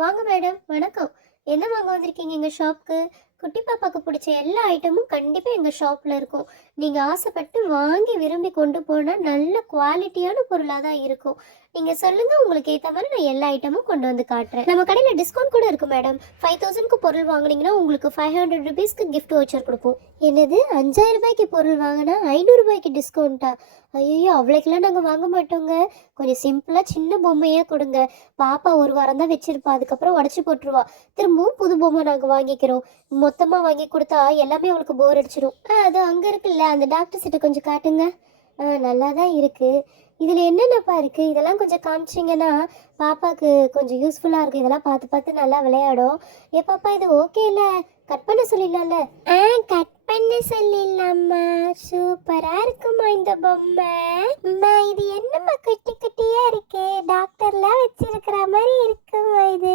வாங்க மேடம், வணக்கம். என்ன வாங்க வந்திருக்கீங்க எங்கள் ஷாப்க்கு? குட்டி பாப்பாக்கு பிடிச்ச எல்லா ஐட்டமும் கண்டிப்பாக எங்கள் ஷாப்பில் இருக்கும். நீங்கள் ஆசைப்பட்டு வாங்கி விரும்பி கொண்டு போனால் நல்ல குவாலிட்டியான பொருளாக தான் இருக்கும். நீங்கள் சொல்லுங்கள், உங்களுக்கு ஏற்ற மாதிரி நான் எல்லா ஐட்டமும் கொண்டு வந்து காட்டுறேன். நம்ம கடையில் டிஸ்கவுண்ட் கூட இருக்குது மேடம். 5000க்கு பொருள் வாங்கினீங்கன்னா உங்களுக்கு 500 ருபீஸ்க்கு கிஃப்ட் வவுச்சர் கொடுப்போம். என்னது, 5000 ரூபாய்க்கு பொருள் வாங்கினா 500 ரூபாய்க்கு டிஸ்கவுண்ட்டா? ஐயோ, அவ்வளோக்கெல்லாம் நாங்கள் வாங்க மாட்டோங்க. கொஞ்சம் சிம்பிளாக சின்ன பொம்மையாக கொடுங்க. பாப்பா ஒரு வாரம் தான் வச்சிருப்பா, அதுக்கப்புறம் உடச்சி போட்டுருவா. திரும்பவும் புது பொம்மை நாங்கள் வாங்கிக்கிறோம். மொத்தமாக வாங்கி கொடுத்தா எல்லாமே அவளுக்கு போர் அடிச்சிடும். அது அங்கே இருக்குல்ல, அந்த டாக்டர் கிட்ட கொஞ்சம் காட்டுங்க. நல்லா தான் இருக்குது. இதில் என்னென்னப்பா இருக்குது, இதெல்லாம் கொஞ்சம் காமிச்சிங்கன்னா பாப்பாவுக்கு கொஞ்சம் யூஸ்ஃபுல்லாக இருக்கும். இதெல்லாம் பார்த்து பார்த்து நல்லா விளையாடும். பாப்பா, இது ஓகே இல்லை? கட் பண்ண சொல்லிடலாம்ல? கட் பண்ண சொல்லிடலாம்மா. சூப்பராக இருக்குமா இந்த பொம்மை? அம்மா, இது என்னம்மா குட்டி குட்டியாக இருக்கு? டாக்டர்லாம் வச்சிருக்கிற மாதிரி இருக்குமா? இது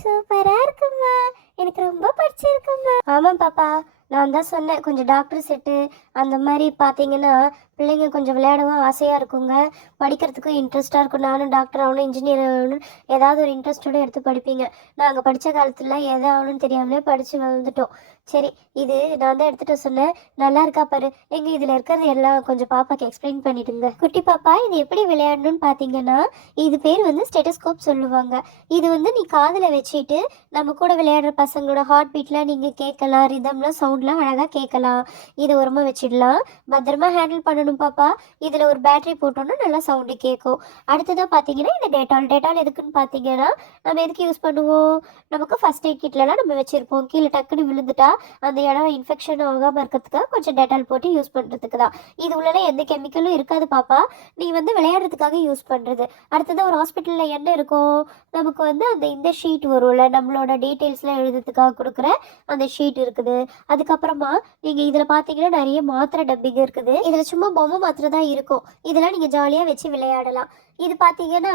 சூப்பராக இருக்குமா, எனக்கு ரொம்ப பிடிச்சிருக்குமா. ஆமாம் பாப்பா, நான் தான் சொன்னேன், கொஞ்சம் டாக்டர் செட்டு அந்த மாதிரி பார்த்தீங்கன்னா பிள்ளைங்க கொஞ்சம் விளையாடவும் ஆசையாக இருக்குங்க, படிக்கிறதுக்கும் இன்ட்ரெஸ்ட்டாக இருக்கும். நானும் டாக்டர் ஆகணும், இன்ஜினியர் ஆகணும், ஏதாவது ஒரு இன்ட்ரெஸ்ட்டோடு எடுத்து படிப்பீங்க. நாங்கள் படித்த காலத்தில் எதை ஆகணும்னு தெரியாமலே படித்து வந்துட்டோம். சரி, இது நான் தான் எடுத்துகிட்டு சொன்னேன். நல்லா இருக்கா பாரு. எங்கள் இதில் இருக்கிறது எல்லாம் கொஞ்சம் பாப்பாக்கு எக்ஸ்பிளைன் பண்ணிவிடுங்க. குட்டி பாப்பா, இது எப்படி விளையாடணும்னு பார்த்தீங்கன்னா, இது பேர் வந்து ஸ்டெட்டஸ்கோப் சொல்லுவாங்க. இது வந்து நீ காதில் வச்சுட்டு நம்ம கூட விளையாடுற பசங்களோட ஹார்ட் பீட்லாம் நீங்கள் கேட்கலாம், ரிதம்லாம் சவுண்ட்லாம் அழகாக கேட்கலாம். இது உரமாக வச்சிடலாம். பத்திரமா ஹேண்டில் பண்ணணும் பாப்பா. இதில் ஒரு பேட்டரி போட்டோன்னா நல்லா சவுண்டு கேட்கும். அடுத்ததாக பார்த்தீங்கன்னா இந்த டேட்டால் எதுக்குன்னு பார்த்தீங்கன்னா, நம்ம எதுக்கு யூஸ் பண்ணுவோம்? நமக்கு ஃபஸ்ட் எய்ட் கிட்லலாம் நம்ம வச்சுருப்போம். கீழே டக்குன்னு விழுந்துட்டா அந்த இடம் இன்ஃபெக்ஷன் ஆகாமல் இருக்கிறதுக்காக கொஞ்சம் டேட்டால் போட்டு யூஸ் பண்ணுறதுக்கு தான். இது உள்ளே எந்த கெமிக்கலும் இருக்காது பாப்பா. நீ வந்து விளையாடுறதுக்காக யூஸ் பண்ணுறது. அடுத்ததாக ஒரு ஹாஸ்பிட்டலில் என்ன இருக்கும், நமக்கு வந்து இந்த ஷீட் வரும்ல, நம்மளோட டீட்டெயில்ஸ்லாம் எழுதுறதுக்காக கொடுக்குற அந்த ஷீட் இருக்குது. அதுக்கப்புறமா நீங்கள் இதில் பார்த்தீங்கன்னா நிறைய மாத்திரை டப்பிங் இருக்குது. இதில் சும்மா பொம்மை மாத்திரை தான் இருக்கும். இதெல்லாம் நீங்கள் ஜாலியாக வச்சு விளையாடலாம். இது பார்த்தீங்கன்னா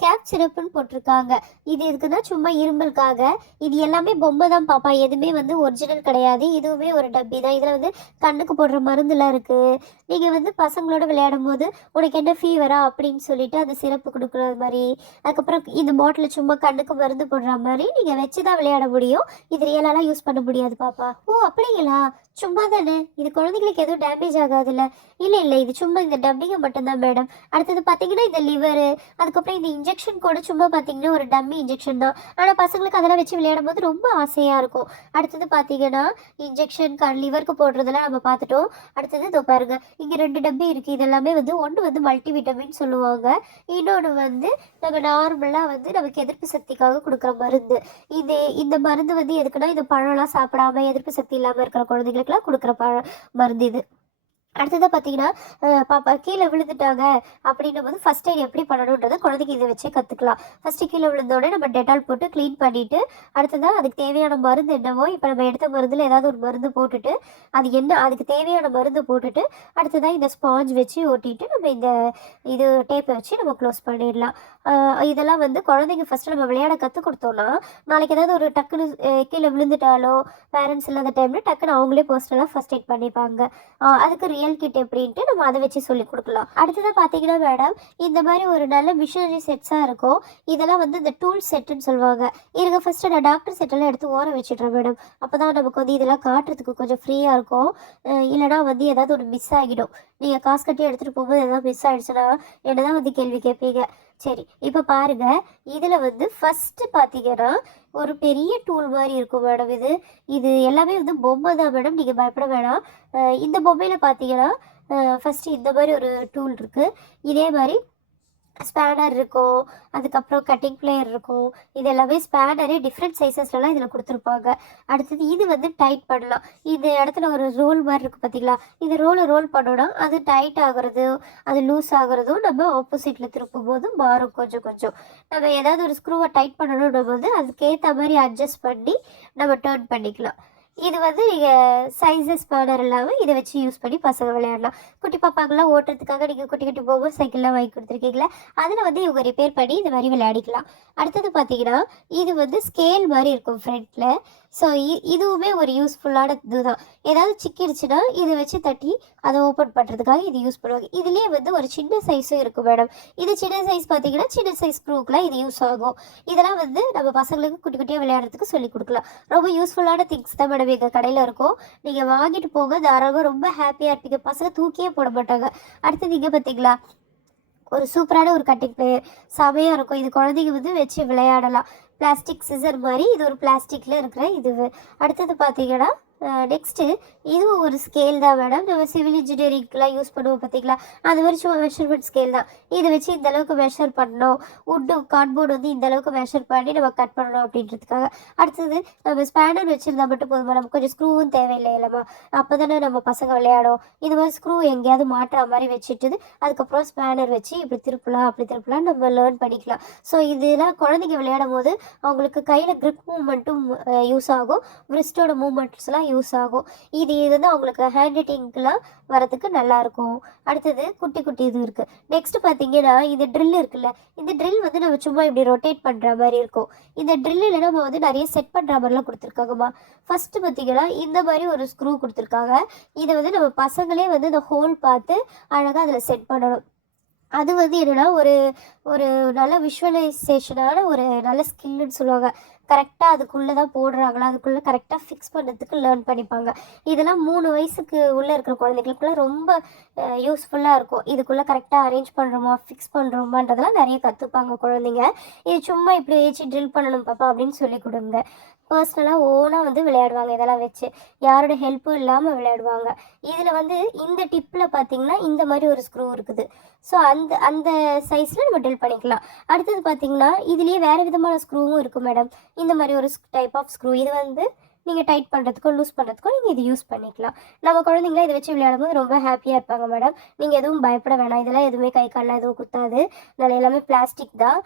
கேப் சிரப்புன்னு போட்டிருக்காங்க. இது இருக்குன்னா சும்மா இரும்பலுக்காக. இது எல்லாமே பொம்மை தான் பாப்பா, எதுவுமே வந்து ஒரிஜினல் கிடையாது. இதுவுமே ஒரு டப்பி தான். இதில் வந்து கண்ணுக்கு போடுற மருந்துலாம் இருக்குது. நீங்கள் வந்து பசங்களோட விளையாடும் போது உனக்கு என்ன ஃபீவரா அப்படின்னு சொல்லிட்டு அந்த சிரப்பு கொடுக்குற மாதிரி, அதுக்கப்புறம் இந்த பாட்டில் சும்மா கண்ணுக்கு மருந்து போடுற மாதிரி நீங்கள் வச்சு தான் விளையாட முடியும். இது ரியலாலாம் யூஸ் பண்ண முடியாது பாப்பா. ஓ அப்படிங்களா? சும்மா தானே, இது குழந்தைங்களுக்கு எதுவும் டேமேஜ் ஆகாதுல்ல? இல்லை, இது சும்மா இந்த டப்பிங்கை மட்டும்தான் மேடம். அடுத்தது பார்த்தீங்கன்னா இந்த லிவரு, அதுக்கப்புறம் இந்த இன்ஜெக்ஷன் கூட சும்மா பார்த்தீங்கன்னா ஒரு டம்மி இன்ஜெக்ஷன் தான். ஆனால் பசங்களுக்கு அதெல்லாம் வச்சு விளையாடும் போது ரொம்ப ஆசையாக இருக்கும். அடுத்தது பார்த்தீங்கன்னா இன்ஜெக்ஷன் லிவருக்கு போடுறதெல்லாம் நம்ம பார்த்துட்டோம். அடுத்தது இதோ பாருங்க, இங்கே 2 டப்பி இருக்குது. இதெல்லாமே வந்து ஒன்று வந்து மல்டி விட்டமின் சொல்லுவாங்க, இன்னொன்று வந்து நம்ம நார்மலாக வந்து நமக்கு எதிர்ப்பு சக்திக்காக கொடுக்குற மருந்து. இந்த மருந்து வந்து எதுக்குன்னா, இந்த பழம்லாம் சாப்பிடாம எதிர்ப்பு சக்தி இல்லாமல் இருக்கிற குழந்தைங்களுக்குலாம் கொடுக்குற மருந்து இது. அடுத்ததாக பார்த்தீங்கன்னா, பாப்பா கீழே விழுந்துட்டாங்க அப்படின்னும் போது ஃபஸ்ட் எய்ட் எப்படி பண்ணணுன்றதை குழந்தைக்கு இதை வச்சே கற்றுக்கலாம். ஃபஸ்ட்டு கீழே விழுந்தோடனே நம்ம டெட்டால் போட்டு க்ளீன் பண்ணிவிட்டு, அடுத்ததாக அதுக்கு தேவையான மருந்து என்னவோ, இப்போ நம்ம எடுத்த மருந்தில் ஏதாவது ஒரு மருந்து போட்டுட்டு, அதுக்கு தேவையான மருந்து போட்டுட்டு, அடுத்ததாக இந்த ஸ்பாஞ்ச் வச்சு ஒட்டிட்டு நம்ம இது டேப்பை வச்சு நம்ம க்ளோஸ் பண்ணிடலாம். இதெல்லாம் வந்து குழந்தைங்க ஃபஸ்ட்டு நம்ம விளையாட கற்றுக் கொடுத்தோன்னா, நாளைக்கு ஏதாவது ஒரு டக்குன்னு கீழே விழுந்துட்டாலோ, பேரண்ட்ஸ் இல்லாத டைமில் டக்குன்னு அவங்களே பர்சனலாக ஃபஸ்ட் எய்ட் பண்ணிப்பாங்க. அதுக்கு ரியல் கிட் எப்படின்ட்டு நம்ம அதை வச்சு சொல்லி கொடுக்கலாம். அடுத்ததாக பார்த்தீங்கன்னா மேடம், இந்த மாதிரி ஒரு நல்ல மிஷினரி செட்ஸாக இருக்கும். இதெல்லாம் வந்து இந்த டூல் செட்டுன்னு சொல்லுவாங்க. இருங்க, ஃபஸ்ட்டு நான் டாக்டர் செட்டெல்லாம் எடுத்து ஓர வச்சுட்றேன் மேடம். அப்போ தான் நமக்கு வந்து இதெல்லாம் காட்டுறதுக்கு கொஞ்சம் ஃப்ரீயாக இருக்கும். இல்லைனா வந்து ஏதாவது ஒரு மிஸ் ஆகிடும். நீங்கள் காசு கட்டி எடுத்துகிட்டு போகும்போது எதாவது மிஸ் ஆகிடுச்சுன்னா என்ன தான் வந்து கேள்வி கேட்பீங்க. சரி, இப்போ பாருங்கள், இதில் வந்து ஃபஸ்ட்டு பார்த்தீங்கன்னா ஒரு பெரிய டூல் மாதிரி இருக்கும் மேடம். இது எல்லாமே வந்து பொம்மை தான் மேடம், நீங்கள் பயப்பட வேணாம். இந்த பொம்மையில் பார்த்தீங்கன்னா ஃபஸ்ட்டு இந்த மாதிரி ஒரு டூல் இருக்குது. இதே மாதிரி ஸ்பேனர் இருக்கும், அதுக்கப்புறம் கட்டிங் பிளேயர் இருக்கும். இது எல்லாமே ஸ்பேனரே டிஃப்ரெண்ட் சைஸஸ்லாம் இதில் கொடுத்துருப்பாங்க. அடுத்தது இது வந்து டைட் பண்ணலாம். இந்த இடத்துல ஒரு ரோல் மாதிரி இருக்குது பார்த்தீங்களா, இந்த ரோல் பண்ணோன்னா அது டைட் ஆகுறது, அது லூஸ் ஆகுறதும் நம்ம ஆப்போசிட்டில் திருப்பும் போது மாறும் கொஞ்சம் கொஞ்சம். நம்ம ஏதாவது ஒரு ஸ்க்ரூவை டைட் பண்ணணுன்னும் போது அதுக்கேற்ற மாதிரி அட்ஜஸ்ட் பண்ணி நம்ம டர்ன் பண்ணிக்கலாம். இது வந்து நீங்கள் சைஸஸ் ஸ்பேனர் இல்லாமல் இதை வச்சு யூஸ் பண்ணி பசங்க விளையாடலாம். குட்டி பாப்பாக்கெல்லாம் ஓட்டுறதுக்காக நீங்கள் குட்டி குட்டி போகோ சைக்கிள்லாம் வாங்கி கொடுத்துருக்கீங்களா, அதில் வந்து இவங்க ரிப்பேர் பண்ணி இந்த மாதிரி விளையாடிக்கலாம். அடுத்தது பார்த்தீங்கன்னா இது வந்து ஸ்கேல் மாதிரி இருக்கும் ஃப்ரண்ட்டில். ஸோ இதுவுமே ஒரு யூஸ்ஃபுல்லான இதுதான். ஏதாவது சிக்கிடுச்சுன்னா இதை வச்சு தட்டி அதை ஓப்பன் பண்ணுறதுக்காக இது யூஸ் பண்ணுவாங்க. இதுலேயே வந்து ஒரு சின்ன சைஸும் இருக்கும் மேடம். இது சின்ன சைஸ் பார்த்தீங்கன்னா சின்ன சைஸ் ஸ்க்ரூக்கெலாம் இது யூஸ் ஆகும். இதெல்லாம் வந்து நம்ம பசங்களுக்கு குட்டி குட்டியாக விளையாடுறதுக்கு சொல்லிக் கொடுக்கலாம். ரொம்ப யூஸ்ஃபுல்லான திங்ஸ் தான் மேடம் எங்கள் கடையில் இருக்கும். நீங்கள் வாங்கிட்டு போங்க, தாராளமாக ரொம்ப ஹாப்பியாக இருப்பீங்க. பசங்க தூக்கியே போட மாட்டாங்க. அடுத்தது இங்கே பார்த்தீங்களா ஒரு சூப்பரான ஒரு கட்டிங் பிளேயர், செமையாக இருக்கும். இது குழந்தைங்க வந்து வச்சு விளையாடலாம். பிளாஸ்டிக் சிசர் மாதிரி இது ஒரு பிளாஸ்டிக்கில் இருக்கிற இது. அடுத்தது பார்த்தீங்கன்னா நெக்ஸ்ட்டு இதுவும் ஒரு ஸ்கேல் தான் மேடம். நம்ம சிவில் இன்ஜினியரிங்க்கெலாம் யூஸ் பண்ணுவோம் பார்த்தீங்களா, அந்த மாதிரி சும்மா மெஷர்மெண்ட் ஸ்கேல் தான். இதை வச்சு இந்த அளவுக்கு மெஷர் பண்ணணும், உட்டு கார்ட்போர்டு வந்து இந்த அளவுக்கு மெஷர் பண்ணி நம்ம கட் பண்ணணும் அப்படின்றதுக்காக. அடுத்தது நம்ம ஸ்பேனர் வச்சுருந்தா மட்டும் போதுமா, நமக்கு கொஞ்சம் ஸ்க்ரூவும் தேவையில்லை இல்லைம்மா, அப்போ தானே நம்ம பசங்க விளையாடும். இந்த மாதிரி ஸ்க்ரூ எங்கேயாவது மாட்டுற மாதிரி வச்சுட்டு அதுக்கப்புறம் ஸ்பேனர் வச்சு இப்படி திருப்பலாம் அப்படி திருப்பலாம் நம்ம லேர்ன் பண்ணிக்கலாம். ஸோ இதெல்லாம் குழந்தைங்க விளையாடும் போது அவங்களுக்கு கையில் க்ரிப் மூவ்மெண்ட்டும் யூஸ் ஆகும், ரிஸ்டோட மூவ்மெண்ட்ஸ்லாம் யூஸ் ஆகும். இது வந்து அவங்களுக்கு ஹேண்ட் ரைட்டிங்க்கெலாம் வரதுக்கு நல்லாயிருக்கும். அடுத்தது குட்டி குட்டி இது இருக்குது. நெக்ஸ்ட் பார்த்தீங்கன்னா இந்த ட்ரில் இருக்குல்ல, இந்த ட்ரில் வந்து நம்ம சும்மா இப்படி ரொட்டேட் பண்ணுற மாதிரி இருக்கும். இந்த ட்ரில்லில் நம்ம வந்து நிறைய செட் பண்ணுற மாதிரிலாம் கொடுத்துருக்காங்கம்மா. ஃபஸ்ட்டு பார்த்தீங்கன்னா இந்த மாதிரி ஒரு ஸ்க்ரூ கொடுத்துருக்காங்க. இதை வந்து நம்ம பசங்களே வந்து இந்த ஹோல் பார்த்து அழகாக அதில் செட் பண்ணணும். அது வந்து என்னென்னா ஒரு ஒரு நல்ல விஷுவலைசேஷனான ஒரு நல்ல ஸ்கில்லுன்னு சொல்லுவாங்க. கரெக்டாக அதுக்குள்ளே தான் போடுறாங்களா, அதுக்குள்ளே கரெக்டாக ஃபிக்ஸ் பண்ணுறதுக்கு லேர்ன் பண்ணிப்பாங்க. இதெல்லாம் 3 வயசுக்கு உள்ளே இருக்கிற குழந்தைகளுக்குலாம் ரொம்ப யூஸ்ஃபுல்லாக இருக்கும். இதுக்குள்ளே கரெக்டாக அரேஞ்ச் பண்ணுறோமா ஃபிக்ஸ் பண்ணுறோமான்றதெல்லாம் நிறைய கற்றுப்பாங்க குழந்தைங்க. இது சும்மா இப்படி வச்சு ட்ரில் பண்ணணும் பாப்பா அப்படின்னு சொல்லி கொடுங்க. பர்சனலாக ஓனாக வந்து விளையாடுவாங்க. இதெல்லாம் வச்சு யாரோட ஹெல்ப்பும் இல்லாமல் விளையாடுவாங்க. இதில் வந்து இந்த டிப்பில் பார்த்திங்கன்னா இந்த மாதிரி ஒரு ஸ்க்ரூ இருக்குது. ஸோ அந்த அந்த சைஸில் நம்ம ட்ரில் பண்ணிக்கலாம். அடுத்தது பார்த்திங்கன்னா இதுலேயே வேறு விதமான ஸ்க்ரூவும் இருக்குது மேடம். இந்த மாதிரி ஒரு டைப் ஆஃப் ஸ்க்ரூ. இது வந்து நீங்கள் டைட் பண்ணுறதுக்கோ லூஸ் பண்ணுறதுக்கோ நீங்கள் இது யூஸ் பண்ணிக்கலாம். நம்ம குழந்தைங்களா இதை வச்சு விளையாடும்போது ரொம்ப ஹாப்பியாக இருப்பாங்க மேடம். நீங்கள் எதுவும் பயப்பட வேணாம். இதெல்லாம் எதுவுமே கை காலில் எதுவும் குத்தாது. நான் எல்லாமே பிளாஸ்டிக் தான்.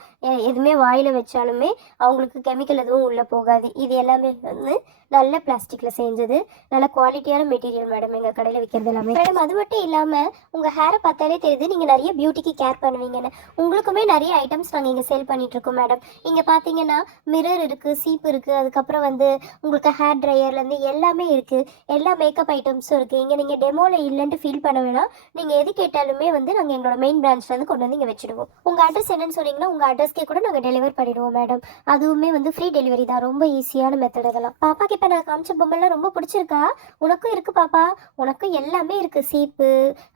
எதுவுமே வாயில் வச்சாலுமே அவங்களுக்கு கெமிக்கல் எதுவும் உள்ளே போகாது. இது எல்லாமே வந்து நல்ல பிளாஸ்டிக்கில் செஞ்சது, நல்ல குவாலிட்டியான மெட்டீரியல் மேடம் எங்கள் கடையில் விற்கிறது எல்லாமே. மேடம் அது மட்டும் இல்லாமல் உங்கள் ஹேரை பார்த்தாலே தெரியுது நீங்கள் நிறைய பியூட்டிக்கு கேர் பண்ணுவீங்கன்னு. உங்களுக்குமே நிறைய ஐட்டம்ஸ் நாங்கள் இங்கே சேல் பண்ணிகிட்ருக்கோம் மேடம். இங்கே பார்த்தீங்கன்னா மிரர் இருக்குது, சீப்பு இருக்குது, அதுக்கப்புறம் வந்து உங்களுக்கு ஹேர் ட்ரையர்லேருந்து எல்லாமே இருக்குது. எல்லா மேக்கப் ஐட்டம்ஸும் இருக்குது. இங்கே நீங்கள் டெமோவில் இல்லைன்ட்டு ஃபீல் பண்ண வேணாம். நீங்கள் எது கேட்டாலுமே வந்து நாங்கள் எங்களோட மெயின் பிரான்ச்லேருந்து கொண்டு வந்து இங்கே வச்சுடுவோம். உங்கள் அட்ரஸ் என்னன்னு சொன்னீங்கன்னா உங்கள் அட்ரஸ்க்கே கூட நாங்கள் டெலிவர் பண்ணிவிடுவோம் மேடம். அதுவுமே வந்து ஃப்ரீ டெலிவரி தான். ரொம்ப ஈஸியான மெத்தட் இதெல்லாம். பாப்பாக்கு இப்போ நான் காமிச்ச பொம்மைலாம் ரொம்ப பிடிச்சிருக்கா? உனக்கும் இருக்குது பாப்பா, உனக்கும் எல்லாமே இருக்குது. சீப்பு,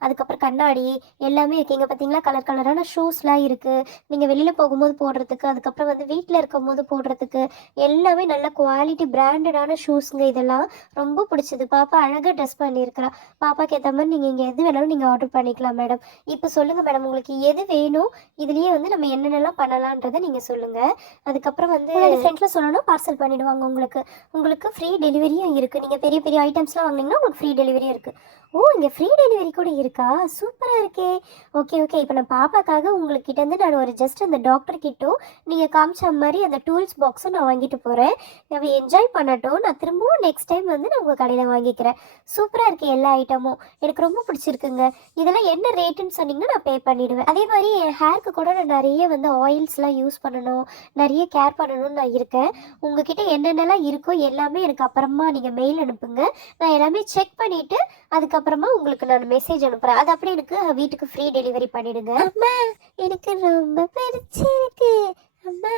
அதுக்கப்புறம் கண்ணாடி எல்லாமே இருக்குது. இங்கே பார்த்தீங்களா கலர் கலரான ஷூஸ்லாம் இருக்குது. நீங்கள் வெளியில் போகும்போது போடுறதுக்கு, அதுக்கப்புறம் வந்து வீட்டில் இருக்கும் போது போடுறதுக்கு எல்லாமே நல்ல குவாலிட்டி பிராண்டடான ஷூஸுங்க. இதெல்லாம் ரொம்ப பிடிச்சது. பாப்பா அழகாக ட்ரெஸ் பண்ணியிருக்கிறா. பாப்பாக்கு ஏற்ற மாதிரி நீங்கள் இங்கே எது வேணாலும் நீங்கள் ஆர்டர் பண்ணிக்கலாம் மேடம். இப்போ சொல்லுங்கள் மேடம் உங்களுக்கு எது வேணும், இதுலேயே வந்து நம்ம என்னென்னலாம் பண்ணலான்றதை நீங்கள் சொல்லுங்கள். அதுக்கப்புறம் வந்து ஃப்ரெண்ட்ஸில் சொல்லணும், பார்சல் பண்ணிவிடுவாங்க உங்களுக்கு. உங்களுக்கு ஃப்ரீ டெலிவரியும் இருக்குது. நீங்கள் பெரிய பெரிய ஐட்டம்ஸ்லாம் வாங்கினீங்கன்னா உங்களுக்கு ஃப்ரீ டெலிவரியும் இருக்குது. ஓ, இங்கே ஃப்ரீ டெலிவரி கூட இருக்கா? சூப்பராக இருக்கே. Okay okay. இப்போ நான் பாப்பாக்காக உங்கள்கிட்டேருந்து நான் ஒரு ஜஸ்ட் அந்த டாக்டர் கிட்டும் நீங்கள் காமிச்ச மாதிரி அந்த டூல்ஸ் பாக்ஸும் நான் வாங்கிட்டு போகிறேன். அவள் என்ஜாய் பண்ணட்டும். நான் திரும்பவும் நெக்ஸ்ட் டைம் வந்து நான் உங்கள் கடையில் வாங்கிக்கிறேன். சூப்பராக இருக்குது எல்லா ஐட்டமும். எனக்கு ரொம்ப பிடிச்சிருக்குங்க. இதெல்லாம் என்ன ரேட்டுன்னு சொன்னீங்கன்னா நான் பே பண்ணிவிடுவேன். அதே மாதிரி என் ஹேருக்கு கூட நான் நிறைய வந்து ஆயில்ஸ்லாம் யூஸ் பண்ணணும், நிறைய கேர் பண்ணணும்னு நான் இருக்கேன். உங்ககிட்ட என்னென்னலாம் இருக்கோ எல்லாமே எனக்கு அப்புறமா நீங்கள் மெயில் அனுப்புங்க. நான் எல்லாமே செக் பண்ணிவிட்டு அதுக்கப்புறமா உங்களுக்கு நான் மெசேஜ் அனுப்புகிறேன். அது அப்படியே எனக்கு வீட்டுக்கு ஃப்ரீ டெலிவரி பண்ணிவிடுங்க. அம்மா எனக்கு ரொம்ப பிடிச்சிருக்கு. அம்மா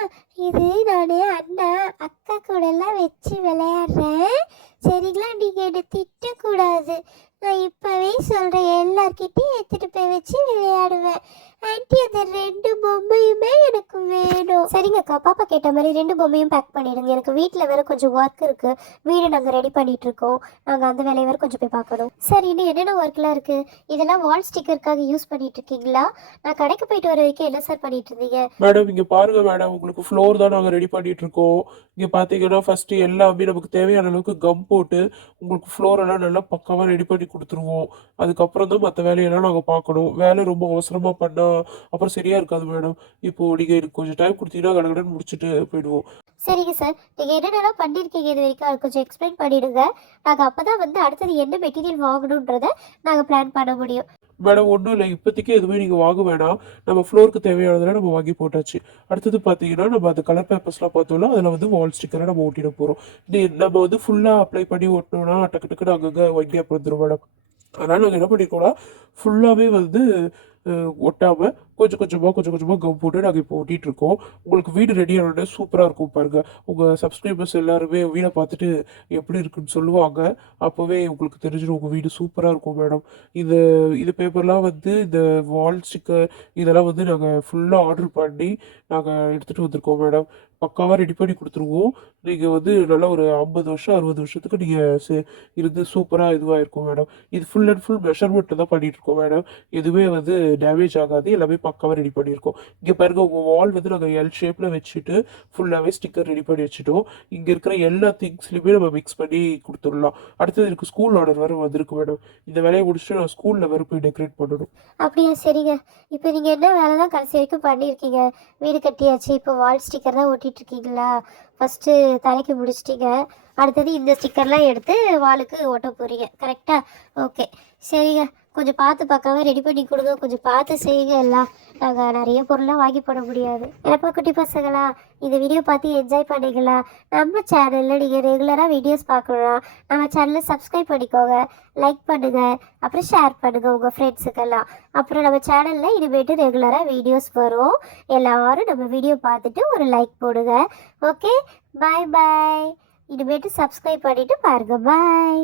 இது நான் அண்ணா அக்கா கூட எல்லாம் வச்சு விளையாடுறேன். சரிங்களா, நீங்கள் என்னை திட்டக்கூடாது. நான் இப்போவே சொல்கிறேன், எல்லார்கிட்டையும் எடுத்துகிட்டு போய் வச்சு விளையாடுவேன். ஆன்ட்டி அந்த 2 பொம்மையுமே எனக்கு வேணும். சரிங்கக்கா, பாப்பா கேட்ட மாதிரி 2 பொம்மையும் பேக் பண்ணிடுங்க. எனக்கு வீட்டில் வேறு கொஞ்சம் ஒர்க் இருக்குது. வீடு நாங்கள் ரெடி பண்ணிகிட்ருக்கோம். நாங்கள் அந்த வேலையை வேறு கொஞ்சம் போய் பார்க்கணும். சரி, இன்னும் என்னென்ன ஒர்க்லாம் இருக்குது? இதெல்லாம் வால் ஸ்டிக்கருக்காக யூஸ் பண்ணிட்டு இருக்கீங்களா? நான் கடைக்கு போயிட்டு வர வரைக்கும் என்ன சார் பண்ணிட்டு இருந்தீங்க? மேடம் இங்கே பாருங்க மேடம், உங்களுக்கு ஃப்ளோர் தான் நாங்கள் ரெடி பண்ணிட்டு இருக்கோம். இங்கே பார்த்தீங்கன்னா ஃபஸ்ட்டு எல்லாமே நமக்கு தேவையான அளவுக்கு கம் போட்டு உங்களுக்கு ஃப்ளோர் எல்லாம் நல்லா பக்காவாக ரெடி பண்ணி கொடுத்துருவோம். அதுக்கப்புறம் தான் மற்ற வேலையெல்லாம் நாங்கள் பார்க்கணும். வேலை ரொம்ப அவசரமாக பண்ணால் அப்புறம் சரியாக இருக்காது மேடம். இப்போது நீங்கள் எனக்கு கொஞ்சம் டைம் கொடுத்தீங்கன்னா சிம்பிளாக கடகடன்னு முடிச்சுட்டு போயிடுவோம். சரிங்க சார். நீங்கள் என்னென்னலாம் பண்ணியிருக்கீங்க இது வரைக்கும் அது கொஞ்சம் எக்ஸ்பிளைன் பண்ணிவிடுங்க. நாங்கள் அப்போ தான் வந்து அடுத்தது என்ன மெட்டீரியல் வாங்கணுன்றதை நாங்கள் பிளான் பண்ண முடியும். மேடம் ஒன்றும் இல்லை, இப்போதைக்கு எதுவுமே நீங்கள் வாங்க வேணாம். நம்ம ஃப்ளோருக்கு தேவையானதெல்லாம் நம்ம வாங்கி போட்டாச்சு. அடுத்தது பார்த்தீங்கன்னா நம்ம அந்த கலர் பேப்பர்ஸ்லாம் பார்த்தோம்னா அதில் வந்து வால் ஸ்டிக்கரை நம்ம ஒட்டிட போகிறோம். நம்ம வந்து ஃபுல்லாக அப்ளை பண்ணி ஒட்டினோம்னா டக்கு டக்குன்னு அங்கங்கே வங்கி அப்புறம் வந்துடும் மேடம். அதனால் நாங்கள் என்ன பண்ணியிருக்கோம்னா ஃபுல்லாகவே வந்து ஒட்டாமல் கொஞ்சம் கொஞ்சமாக கம் போட்டு நாங்கள் இப்போ ஒட்டிகிட்ருக்கோம். உங்களுக்கு வீடு ரெடி ஆனோடனே சூப்பராக இருக்கும் பாருங்கள். உங்கள் சப்ஸ்கிரைபர்ஸ் எல்லாருமே வீடை பார்த்துட்டு எப்படி இருக்குன்னு சொல்லுவாங்க. அப்போவே உங்களுக்கு தெரிஞ்சிடும் உங்கள் வீடு சூப்பராக இருக்கும் மேடம். இது இது பேப்பர்லாம் வந்து இந்த வால் ஸ்டிக்கர் இதெல்லாம் வந்து நாங்கள் ஃபுல்லாக ஆர்டர் பண்ணி நாங்கள் எடுத்துகிட்டு வந்திருக்கோம் மேடம். பக்காவாக ரெடி பண்ணி கொடுத்துருவோம். நீங்கள் வந்து நல்லா ஒரு 50 வருஷம் 60 வருஷத்துக்கு நீங்கள் இருந்து சூப்பராக இதுவாக இருக்கும் மேடம். இது ஃபுல் அண்ட் ஃபுல் மெஷர்மெண்ட்டில் தான் பண்ணிகிட்ருக்கோம் மேடம். எதுவுமே வந்து டேமேஜ் ஆகாது. எல்லாமே பக்காவாக ரெடி பண்ணியிருக்கோம். இங்கே பாருங்க, உங்கள் வால் வந்து நாங்கள் எல் ஷேப்பில் வச்சுட்டு ஃபுல்லாகவே ஸ்டிக்கர் ரெடி பண்ணி வச்சுட்டோம். இங்கே இருக்கிற எல்லா திங்ஸ்லையுமே நம்ம மிக்ஸ் பண்ணி கொடுத்துடலாம். அடுத்தது எனக்கு ஸ்கூல் ஆர்டர் வேறு வந்திருக்கு மேடம். இந்த வேலையை முடிச்சுட்டு நான் ஸ்கூலில் வேறு போய் டெக்கரேட் பண்ணணும். அப்படியா? சரிங்க. இப்போ நீங்கள் என்ன வேலை தான் கடைசி வரைக்கும் பண்ணியிருக்கீங்க? வீடு கட்டியாச்சு, இப்போ வால் ஸ்டிக்கர் தான் ஒட்டிகிட்ருக்கீங்களா? ஃபஸ்ட்டு தலைக்கு முடிச்சிட்டிங்க, அடுத்தது இந்த ஸ்டிக்கர்லாம் எடுத்து வாலுக்கு ஒட்ட போகிறீங்க, கரெக்டாக? ஓகே, சரிங்க. கொஞ்சம் பார்த்து பார்க்காம ரெடி பண்ணி கொடுங்க, கொஞ்சம் பார்த்து செய்யுங்க. எல்லாம் நாங்கள் நிறைய பொருளாக வாங்கி போட முடியாது. என்னப்பா குட்டி பசங்களா, இந்த வீடியோ பார்த்து என்ஜாய் பண்ணிங்களா? நம்ம சேனலில் நீங்கள் ரெகுலராக வீடியோஸ் பார்க்கணுன்னா நம்ம சேனலை சப்ஸ்கிரைப் பண்ணிக்கோங்க, லைக் பண்ணுங்கள், அப்புறம் ஷேர் பண்ணுங்கள் உங்கள் ஃப்ரெண்ட்ஸுக்கெல்லாம். அப்புறம் நம்ம சேனலில் இனிமேட்டு ரெகுலராக வீடியோஸ் வரும். எல்லோரும் நம்ம வீடியோ பார்த்துட்டு ஒரு லைக் போடுங்க. ஓகே, பாய் பாய். இனிமேட்டு சப்ஸ்கிரைப் பண்ணிவிட்டு பாருங்கள். பாய்.